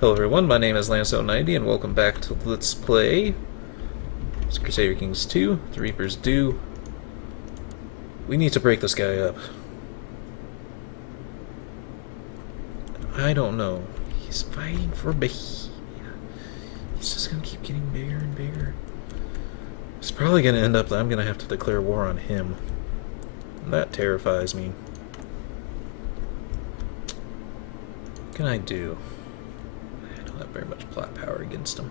Hello everyone, my name is Lance090 and welcome back to Let's Play. It's Crusader Kings 2, The Reaper's due. We need to break this guy up. I don't know. He's fighting for me. He's just gonna keep getting bigger and bigger. It's probably gonna end up that I'm gonna have to declare war on him. And that terrifies me. What can I do? I don't have very much plot power against him.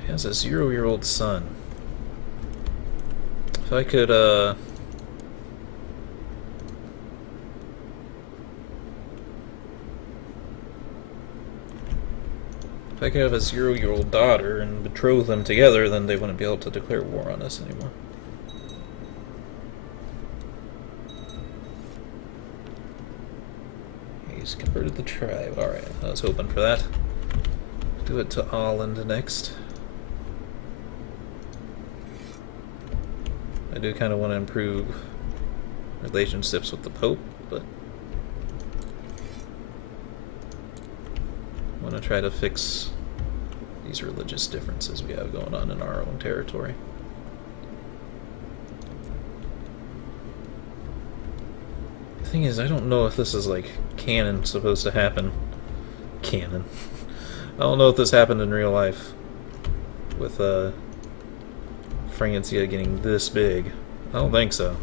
He has a 0-year-old son. If I could, if I could have a 0-year-old daughter and betroth them together, then they wouldn't be able to declare war on us anymore. He's converted the tribe. Alright, I was hoping for that. Do it to Holland next. I do kind of want to improve relationships with the Pope, but I want to try to fix these religious differences we have going on in our own territory. The thing is, I don't know if this is like canon supposed to happen. Canon. I don't know if this happened in real life with Francia getting this big. I don't think so.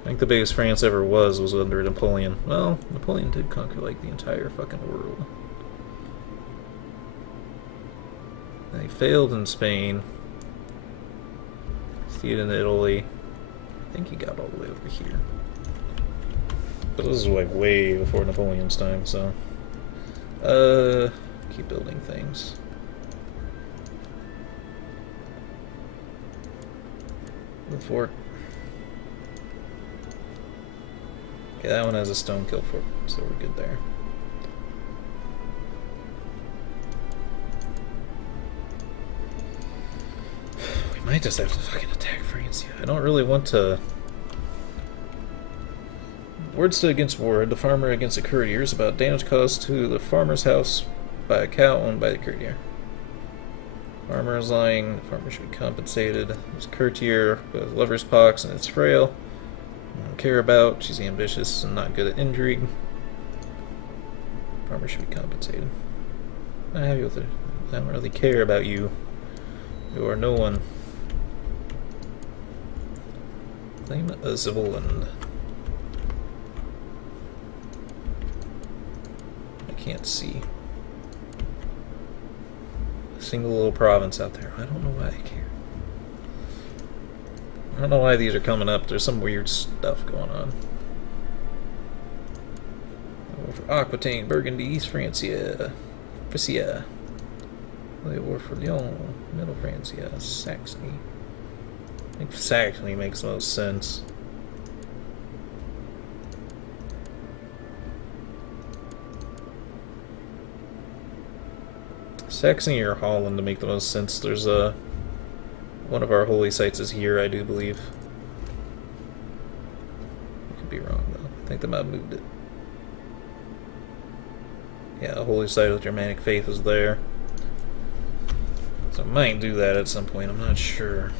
I think the biggest France ever was under Napoleon. Well, Napoleon did conquer like the entire fucking world. And he failed in Spain. Succeeded in Italy. I think he got all the way over here. But this is like way before Napoleon's time, so keep building things. The fort. Yeah, that one has a stone kill fort, so we're good there. We might just have to fucking attack Francia. I don't really want to. Word stood against word. The farmer against the courtiers about damage caused to the farmer's house by a cow owned by the courtier. Farmer is lying. The farmer should be compensated. There's a courtier with lover's pox and it's frail. I don't care about. She's ambitious and not good at intrigue. Farmer should be compensated. I'm not happy with her. I don't really care about you. You are no one. Claim a civil land. I can't see a single little province out there. I don't know why I care. I don't know why these are coming up. There's some weird stuff going on. War for Aquitaine, Burgundy, East Francia, Frisia. War for Lyon, Middle Francia, Saxony. I think Saxony makes the most sense. Saxony or Holland to make the most sense. There's one of our holy sites is here, I do believe. I could be wrong though. I think they might have moved it. Yeah, a holy site with Germanic faith is there. So I might do that at some point, I'm not sure.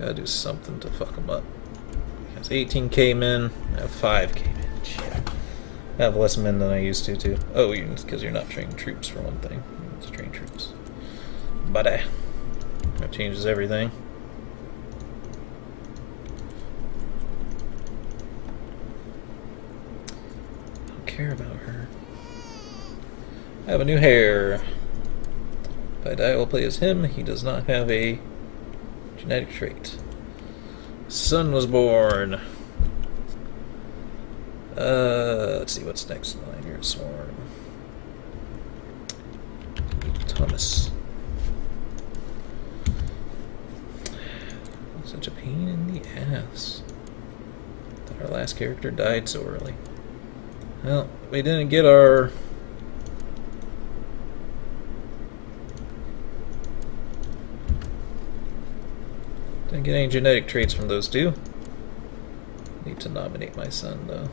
Gotta do something to fuck them up. He has 18k men, I have 5k men. Shit. I have less men than I used to, too. Oh, because you're not training troops, for one thing. You need to train troops. But that changes everything. I don't care about her. I have a new heir. If I die, I will play as him. He does not have a genetic trait. Son was born. Let's see what's next in line here. Swarm. Thomas. Such a pain in the ass that our last character died so early. Well, we didn't get our... Didn't get any genetic traits from those two. Need to nominate my son, though.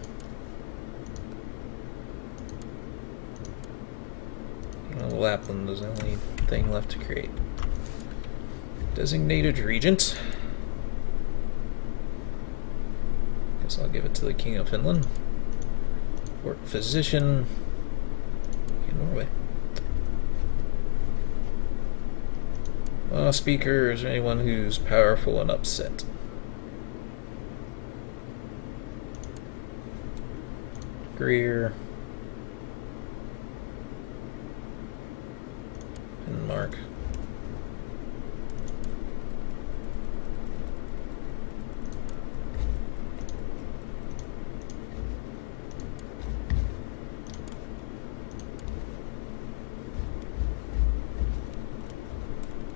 Well, Lapland is the only thing left to create. Designated Regent. Guess I'll give it to the King of Finland. Court Physician in Norway. Speaker, is there anyone who's powerful and upset? Greer. Denmark.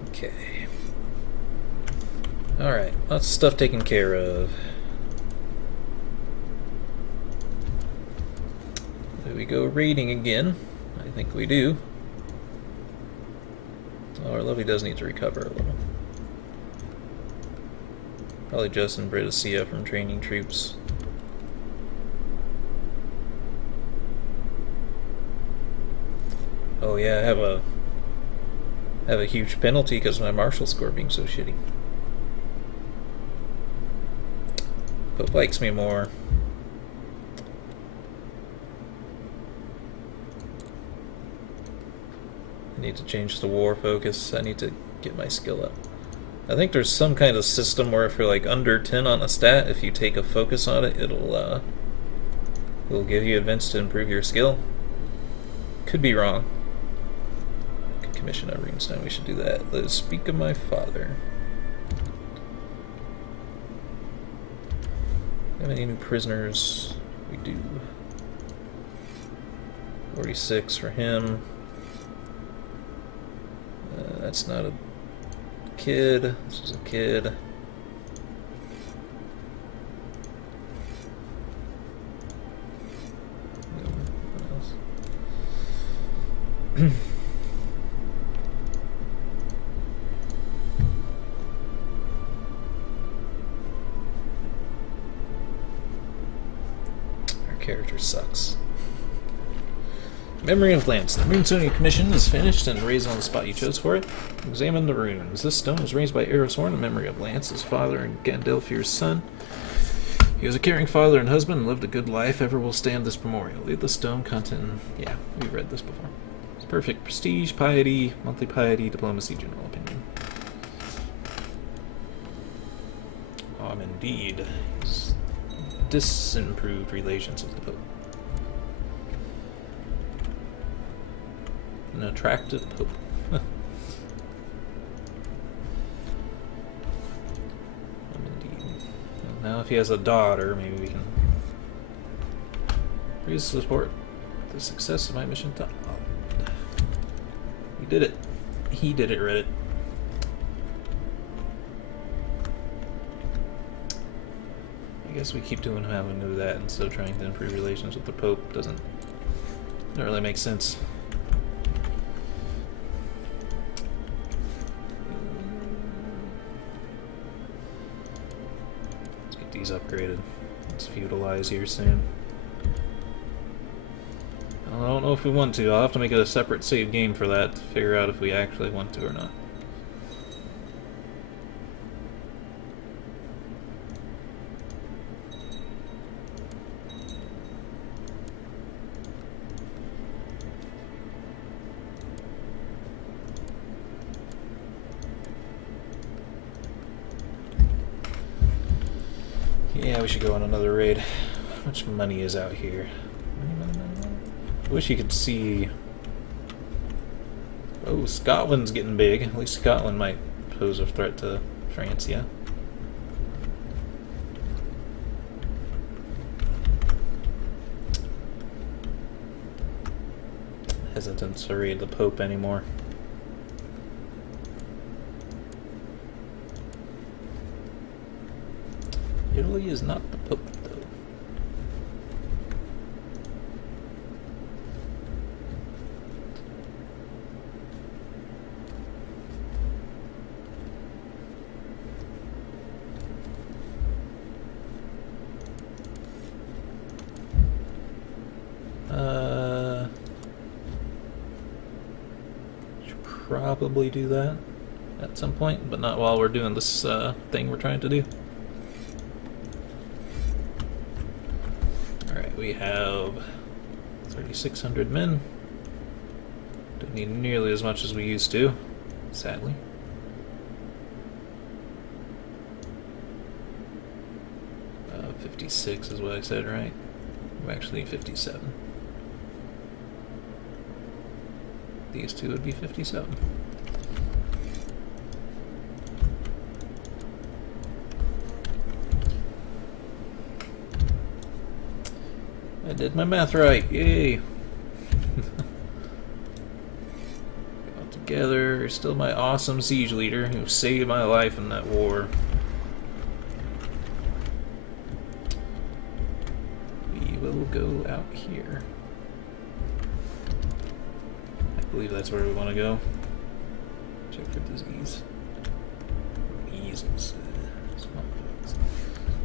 Okay. Alright, lots of stuff taken care of. Do we go raiding again? I think we do. Oh, our levy does need to recover a little. Probably just in Britasia from training troops. Oh yeah, I have a huge penalty because of my martial score being so shitty. Pope likes me more. I need to change the war focus. I need to get my skill up. I think there's some kind of system where if you're like under 10 on a stat, if you take a focus on it, it'll give you events to improve your skill. Could be wrong. Could commission a runestone. We should do that. Let us speak of my father. Have any new prisoners? We do. 46 for him. That's not a kid. This is a kid. What else? Our character sucks. Memory of Lance. The Runestone Commission is finished and raised on the spot you chose for it. Examine the runes. This stone was raised by Erisworn in memory of Lance, his father and Gandalfir's son. He was a caring father and husband and lived a good life. Ever will stand this memorial. Leave the stone content. Yeah, we've read this before. It's perfect. Prestige, piety, monthly piety, diplomacy, general opinion. Indeed. He's disimproved relations with the Pope. An attractive Pope. Indeed. Well, now if he has a daughter, maybe we can please support the success of my mission to Holland. He did it. He did it, Reddit. I guess we keep doing having to do that instead of trying to improve relations with the Pope. Doesn't really make sense. These upgraded. Let's feudalize here soon. I don't know if we want to. I'll have to make a separate save game for that to figure out if we actually want to or not. Yeah, we should go on another raid. How much money is out here? I wish you could see... Oh, Scotland's getting big. At least Scotland might pose a threat to France, yeah. Hesitant to raid the Pope anymore. Italy is not the Pope, though. probably do that at some point, but not while we're doing this thing we're trying to do. Alright, we have 3,600 men. Don't need nearly as much as we used to, sadly. Uh, 56 is what I said, right? I'm actually 57. These two would be 57. I did my math right, yay! Got together, still my awesome siege leader who saved my life in that war. We will go out here. I believe that's where we want to go. Check for disease. Measles.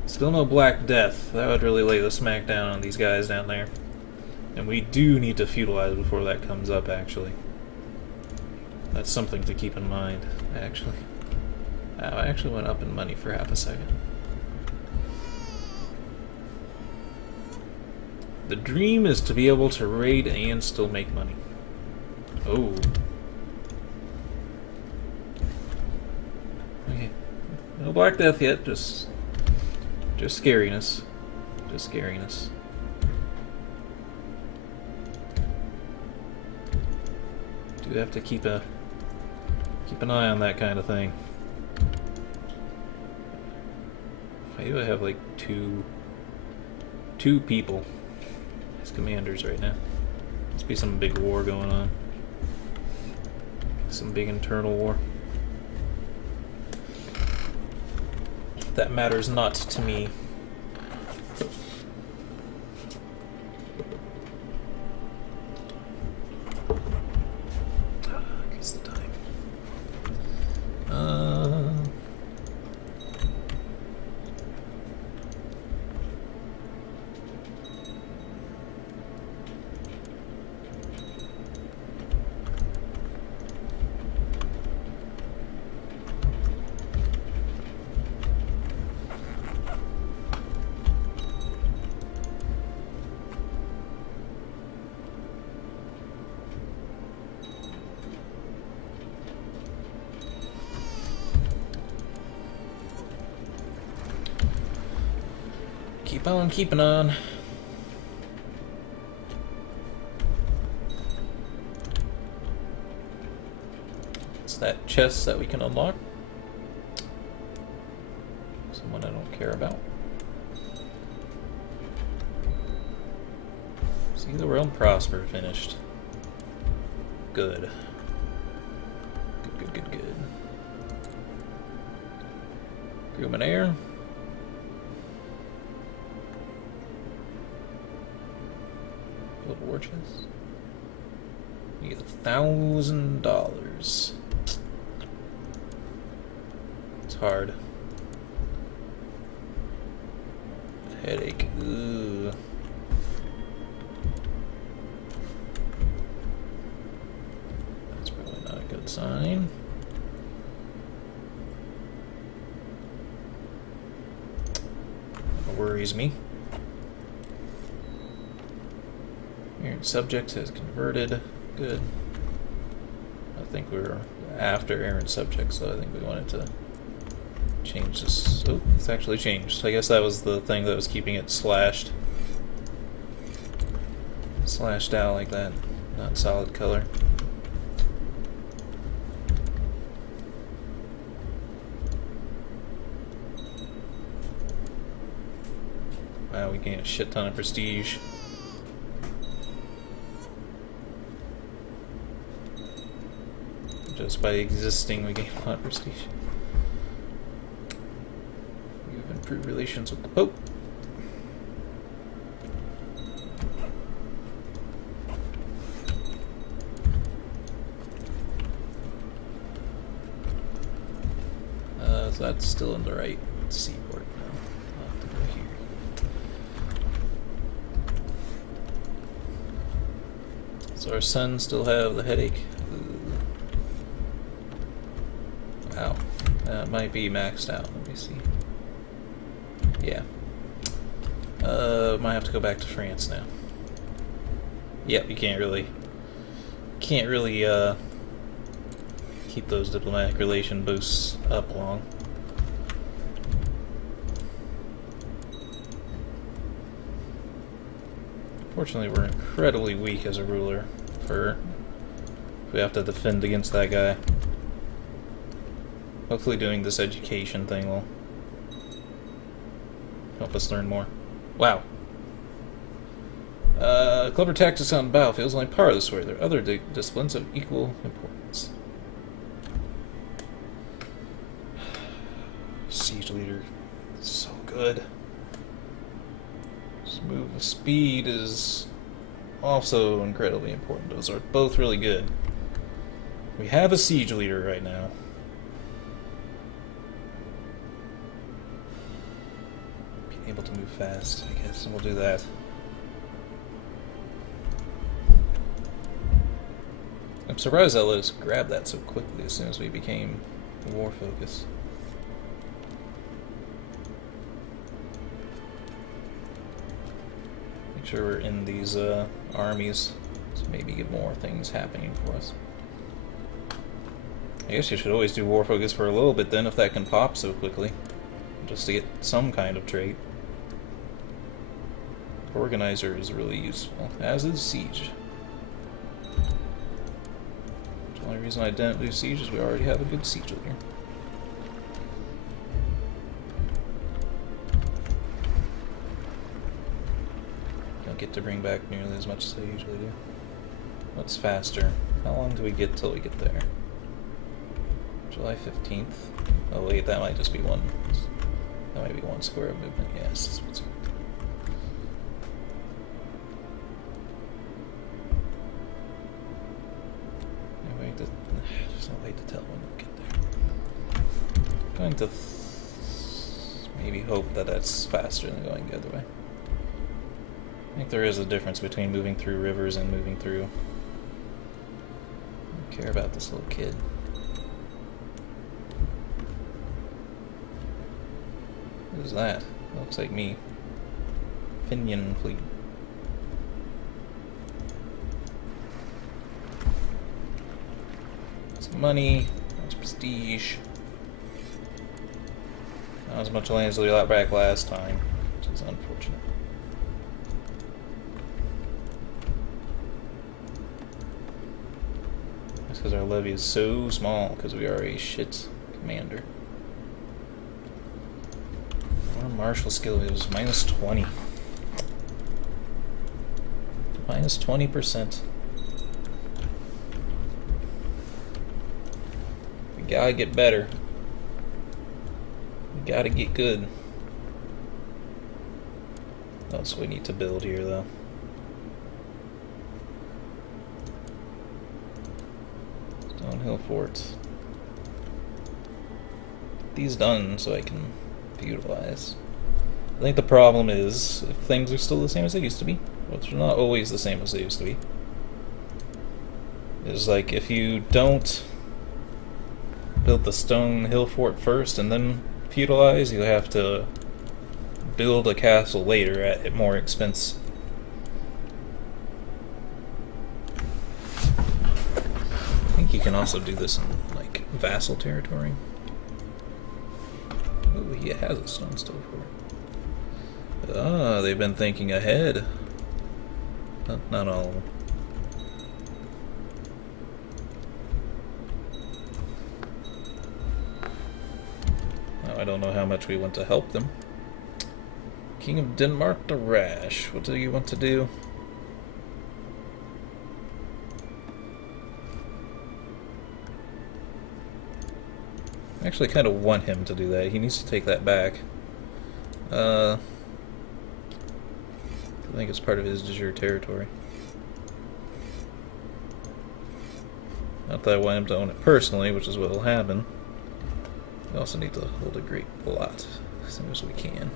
Still no Black Death. That would really lay the smack down on these guys down there. And we do need to feudalize before that comes up, actually. That's something to keep in mind, actually. I actually went up in money for half a second. The dream is to be able to raid and still make money. Oh. Okay. No Black Death yet, just scariness. Just scariness. Do have to keep an eye on that kind of thing. Why do I have like two people as commanders right now? Must be some big war going on. Some big internal war. That matters not to me. Guess the time. Keep on keeping on. It's that chest that we can unlock. Someone I don't care about. See the realm prosper finished. Good. Good. Crewman air. War chest. You get $1,000. It's hard. Headache. Ooh. That's probably not a good sign. That worries me. Errant subject has converted. Good. I think we were after errant subject, so I think we wanted to change this. Oh, it's actually changed. I guess that was the thing that was keeping it slashed. Slashed out like that. Not solid color. Wow, we gained a shit ton of prestige. Just by existing, we gain a lot of prestige. We've improved relations with the Pope. So that's still in the right seaport now. I'll have to go here. So our sons still have the headache. Ooh. might be maxed out. Let me see. Yeah. Might have to go back to France now. Yep, you can't really keep those diplomatic relation boosts up long. Fortunately, we're incredibly weak as a ruler if we have to defend against that guy. Hopefully doing this education thing will help us learn more. Wow. Clever tactics on the battlefield is only part of the story. There are other disciplines of equal importance. Siege leader, so good. Move speed is also incredibly important. Those are both really good. We have a siege leader right now. Being able to move fast, I guess, and we'll do that. I'm surprised that let us grab that so quickly as soon as we became war focus. Make sure we're in these armies to maybe get more things happening for us. I guess you should always do war focus for a little bit then if that can pop so quickly. Just to get some kind of trait. Organizer is really useful, as is siege. The only reason I didn't do siege is we already have a good siege leader. Don't get to bring back nearly as much as I usually do. What's faster? How long do we get till we get there? July 15th. Oh wait, that might just be one. That might be one square of movement. Yes. There's no way to tell when we'll get there. I'm going to maybe hope that that's faster than going the other way. I think there is a difference between moving through rivers and moving through. I don't care about this little kid. Who's that? That looks like me. Finian fleet. Some money, some prestige. Not as much land as we got back last time, which is unfortunate. That's because our levy is so small, because we are a shit commander. Our martial skill is minus 20. Minus 20%. We gotta get better. We gotta get good. What else we need to build here, though? Stonehill Fort. Get these done so I can feudalize. I think the problem is if things are still the same as they used to be, which are not always the same as they used to be, is like if you don't build the stone hill fort first and then feudalize, you have to build a castle later at more expense. I think you can also do this in like vassal territory. Oh, he has a stone stove fort. Ah, they've been thinking ahead. Not all of them. Now, I don't know how much we want to help them. King of Denmark the Rash. What do you want to do? I actually kind of want him to do that. He needs to take that back. I think it's part of his de jure territory. Not that I want him to own it personally, which is what will happen. We also need to hold a great blot as soon as we can.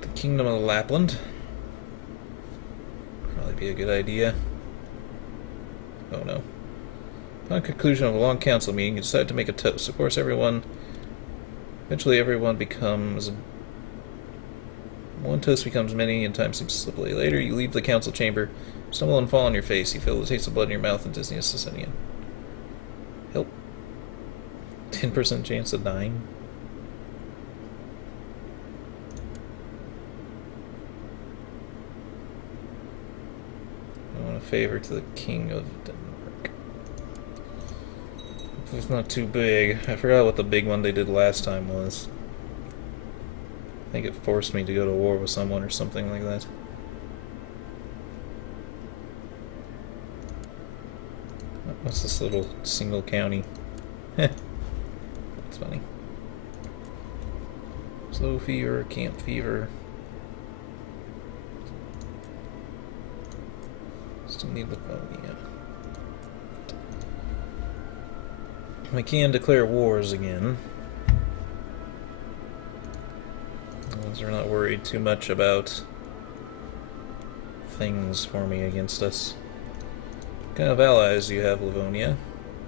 The Kingdom of Lapland. Probably might be a good idea. Oh no. Upon conclusion of a long council meeting, you decide to make a toast. Of course, eventually everyone becomes... One toast becomes many, and time seems to slip away. Later, you leave the council chamber, stumble and fall on your face. You feel the taste of blood in your mouth and dizziness to setting in. Help. 10% chance of dying. I want a favor to the King of Denmark. It's not too big. I forgot what the big one they did last time was. I think it forced me to go to war with someone or something like that. What's this little single county? Heh. That's funny. Slow fever, camp fever. Still need Livonia. We can declare wars again. As we're not worried too much about things forming against us. What kind of allies do you have, Livonia?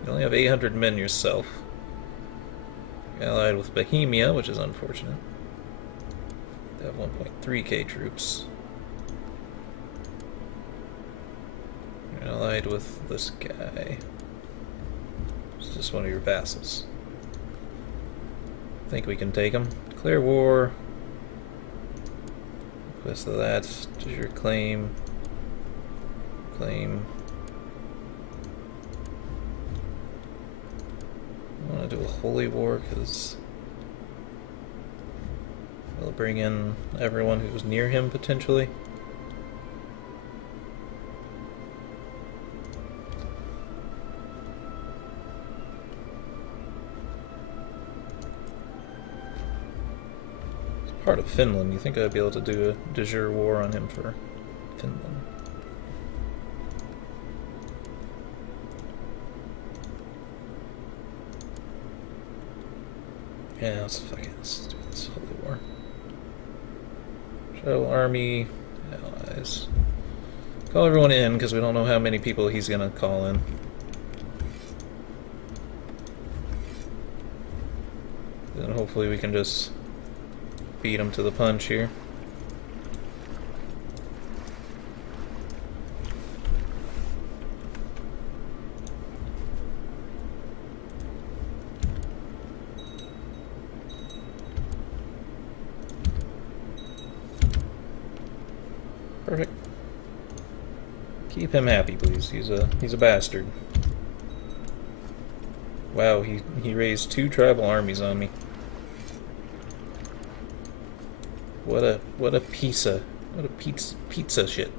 You only have 800 men yourself. You're allied with Bohemia, which is unfortunate. They have 1.3k troops. You're allied with this guy. It's just one of your vassals. I think we can take him. Declare war. Request of that. Does your claim. Claim. I want to do a holy war because we'll bring in everyone who's near him potentially. It's part of Finland. You think I'd be able to do a de jure war on him for Finland? Yeah, let's do this holy war. Show army, allies. Call everyone in, because we don't know how many people he's gonna call in. Then hopefully we can just beat him to the punch here. Perfect. Keep him happy, please. He's a bastard. Wow, he raised 2 tribal armies on me. What a pizza shit.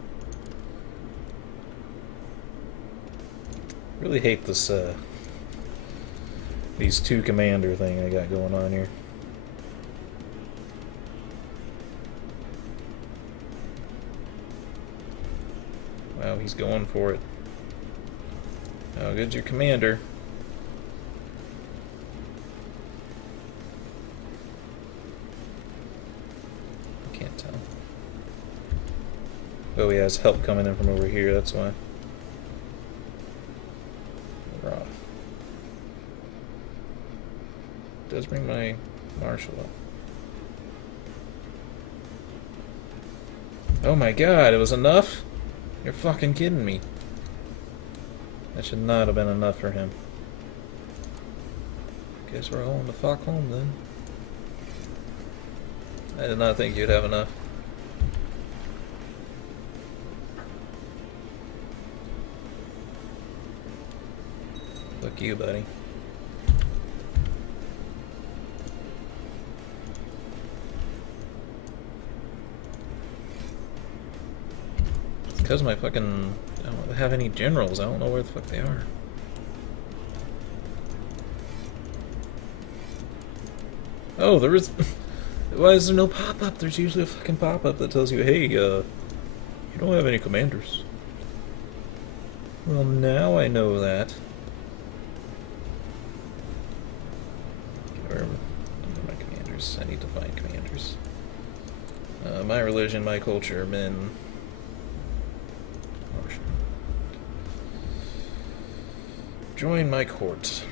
Really hate this these 2 commander thing I got going on here. Wow, he's going for it. How good's your commander? I can't tell. Oh, he has help coming in from over here, that's why. We're off. Does bring my marshal up. Oh my god, it was enough? You're fucking kidding me. That should not have been enough for him. Guess we're all in the fuck home then. I did not think you'd have enough. Fuck you, buddy. Because my fucking... I don't have any generals. I don't know where the fuck they are. Oh, there is... Why is there no pop-up? There's usually a fucking pop-up that tells you, hey, you don't have any commanders. Well, now I know that. Where are my commanders? I need to find commanders. My religion, my culture, men... Join my court.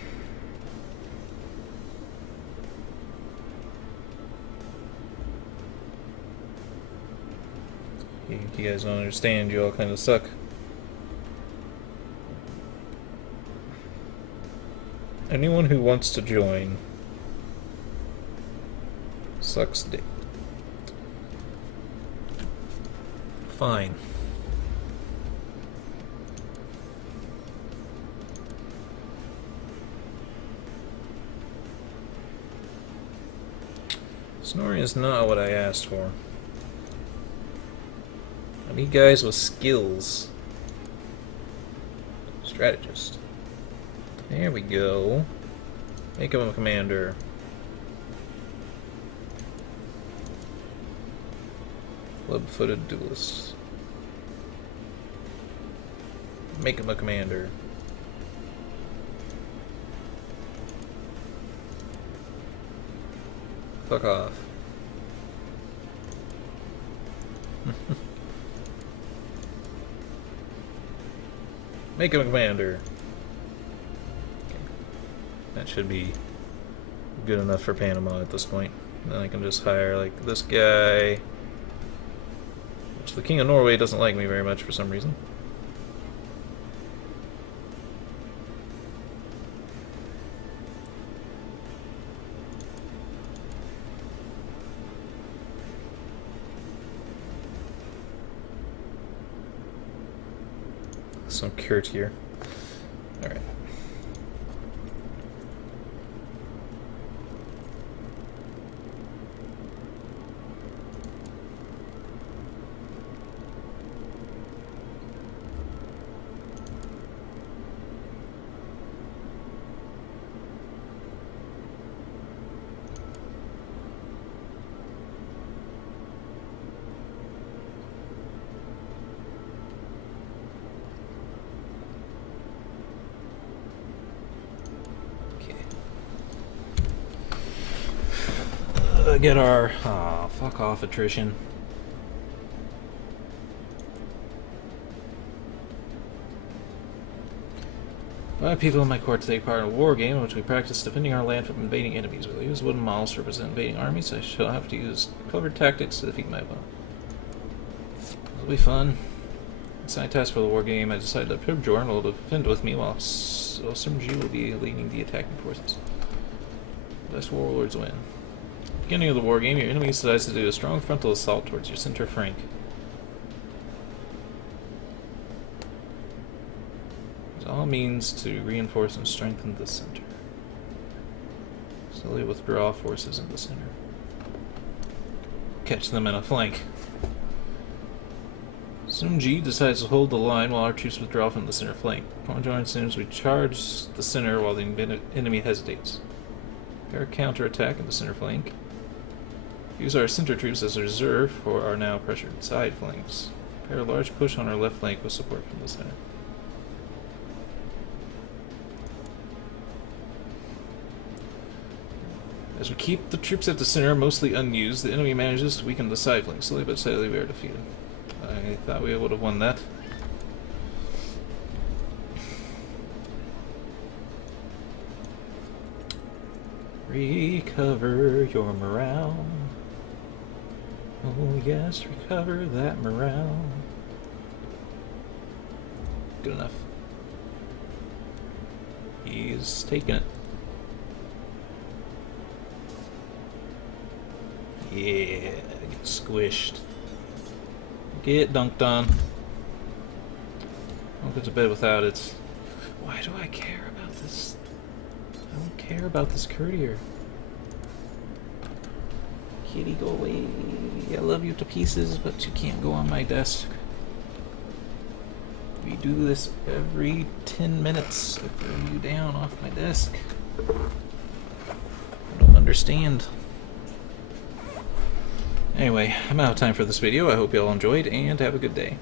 You guys don't understand, you all kind of suck. Anyone who wants to join sucks dick. Fine. Snoring is not what I asked for. I need guys with skills. Strategist. There we go. Make him a commander. Club-footed duelist. Make him a commander. Fuck off. Make him a commander. Okay. That should be good enough for Panama at this point. Then I can just hire, like, this guy. Which the King of Norway doesn't like me very much for some reason. Some courtier. Alright. Get our fuck off attrition. Five people in my court to take part in a war game in which we practice defending our land from invading enemies. We'll use wooden models to represent invading armies. I shall have to use clever tactics to defeat my opponent. It'll be fun. Assigned task for the war game, I decided that Pibjorn will defend with me while Sumji will be leading the attacking forces. Best warlords win. Beginning of the war game, your enemy decides to do a strong frontal assault towards your center flank. Use all means to reinforce and strengthen the center. Slowly withdraw forces in the center. Catch them in a flank. Sumji decides to hold the line while our troops withdraw from the center flank. Upon joining as we charge the center while the enemy hesitates. Prepare a counter-attack in the center flank. Use our center troops as a reserve for our now pressured side flanks. Prepare a large push on our left flank with support from the center. As we keep the troops at the center mostly unused, the enemy manages to weaken the side flank. Slowly but steadily we are defeated. I thought we would have won that. Recover your morale. Oh yes, recover that morale. Good enough. He's taking it. Yeah, get squished. Get dunked on. Don't go to bed without it. Why do I care about this? I don't care about this courtier. Kitty, go away. I love you to pieces, but you can't go on my desk. We do this every 10 minutes. I throw you down off my desk. I don't understand. Anyway, I'm out of time for this video. I hope you all enjoyed, and have a good day.